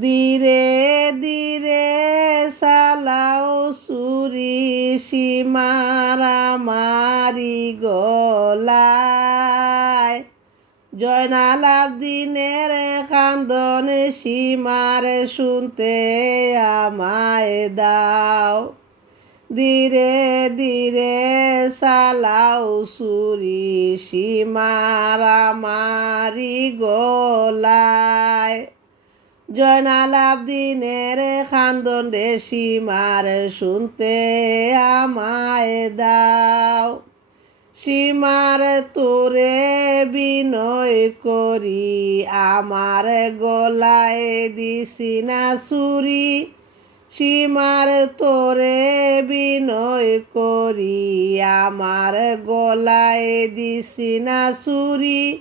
ধীরে ধীরে চালাও ছুরি সীমার আমারি গলায়। জয়নাল আবদিনের কান্দন সীমার শুনতে আমায় দাও। ধীরে ধীরে চালাও ছুরি সীমার আমারি গলায়। জয়নাল আবদিনের কান্দন রে সীমার শুনতে আমায় দাও। সীমার তোরে বিনয় করি আমার গলায় দিছি না ছুরি। সীমার তোরে বিনয় করি আমার গলায় দিছি না ছুরি।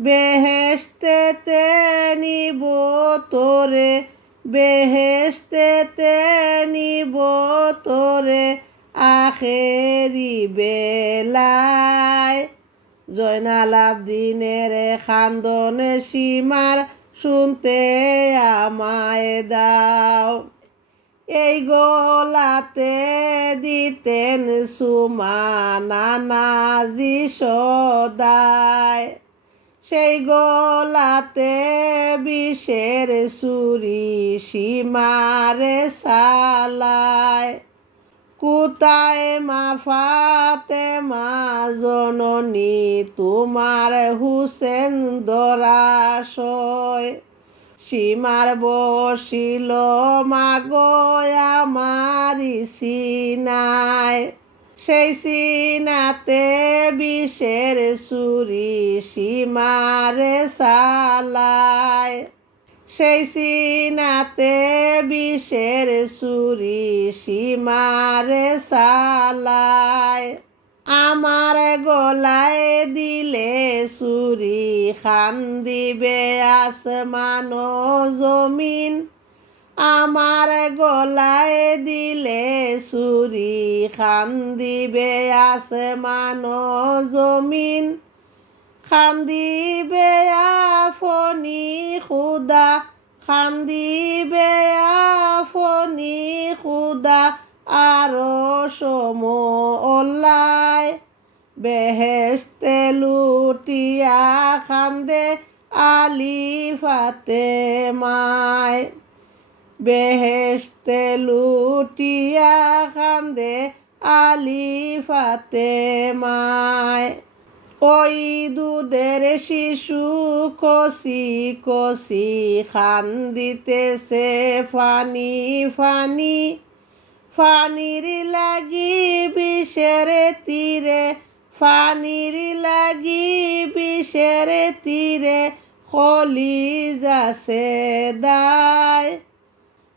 বেহেশতেতে নিব তোরে, বেহেশতেতে নিব তোরে আখেরি বেলায়। জয়নাল আবদিনের কান্দন সীমার শুনতে আমায় দাও। এই গলাতে দিতেন সুমা নানাজি সদায়। সেই গলাতে বিষের ছুরি সীমারে চালায়। কোথায় মা ফাতেমা জননী তোমার হুসেন দরাশয়। সীমার বসিল মাগো আমারি সিনায়। সেই সিনাতে বিষের ছুরি সীমারে চালায়। সেই সিনাতে বিষের ছুরি সীমারে চালায়। আমার গলায় দিলে ছুরি খান দিবে আসমান জমিন। আমার গলায় দিলে ছুরি খান দিবে আসমান জমিন। খান দিবে আফনি খুদা, খান দিবে আফনি খুদা আরশ মোলায়। বেহেশতে লুটিয়া খান্দে আলী ফাতেমায়। বেহেশতে লুটিয়া খান্দে আলী ফাতেমায়। ওই দুধের শিশু কষি কষি খান দিতেছে ফানি ফানি। ফানির লাগি বিষের তীরে, ফানির লাগি বিষের তীরে কলিজা সেদায়।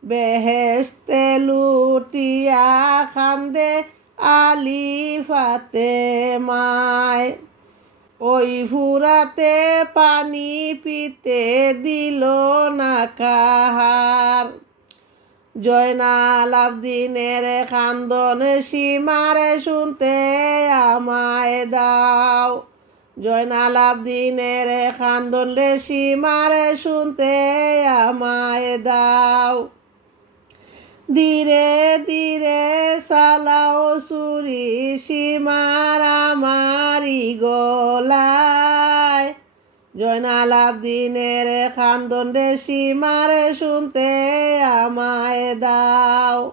বেহেশতে লুটিয়া খান্দে আলী ফাতেমায়। ওই ফুরাতে পানি পিতে দিল না কাহার। জয়নাল আবদিনের কান্দন সীমার শুনতে আমায় দাও। জয়নাল আবদিনের কান্দন রে সীমার শুনতে আমায় দাও। ধীরে ধীরে চালাও ছুরি সীমার আমারি গলায়। জয়নাল আবদিনের কান্দন রে সীমার শুনতে আমায় দাও।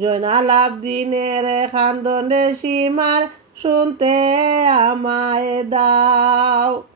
জয়নাল আবদিনের কান্দন রে সীমার শুনতে আমায় দাও।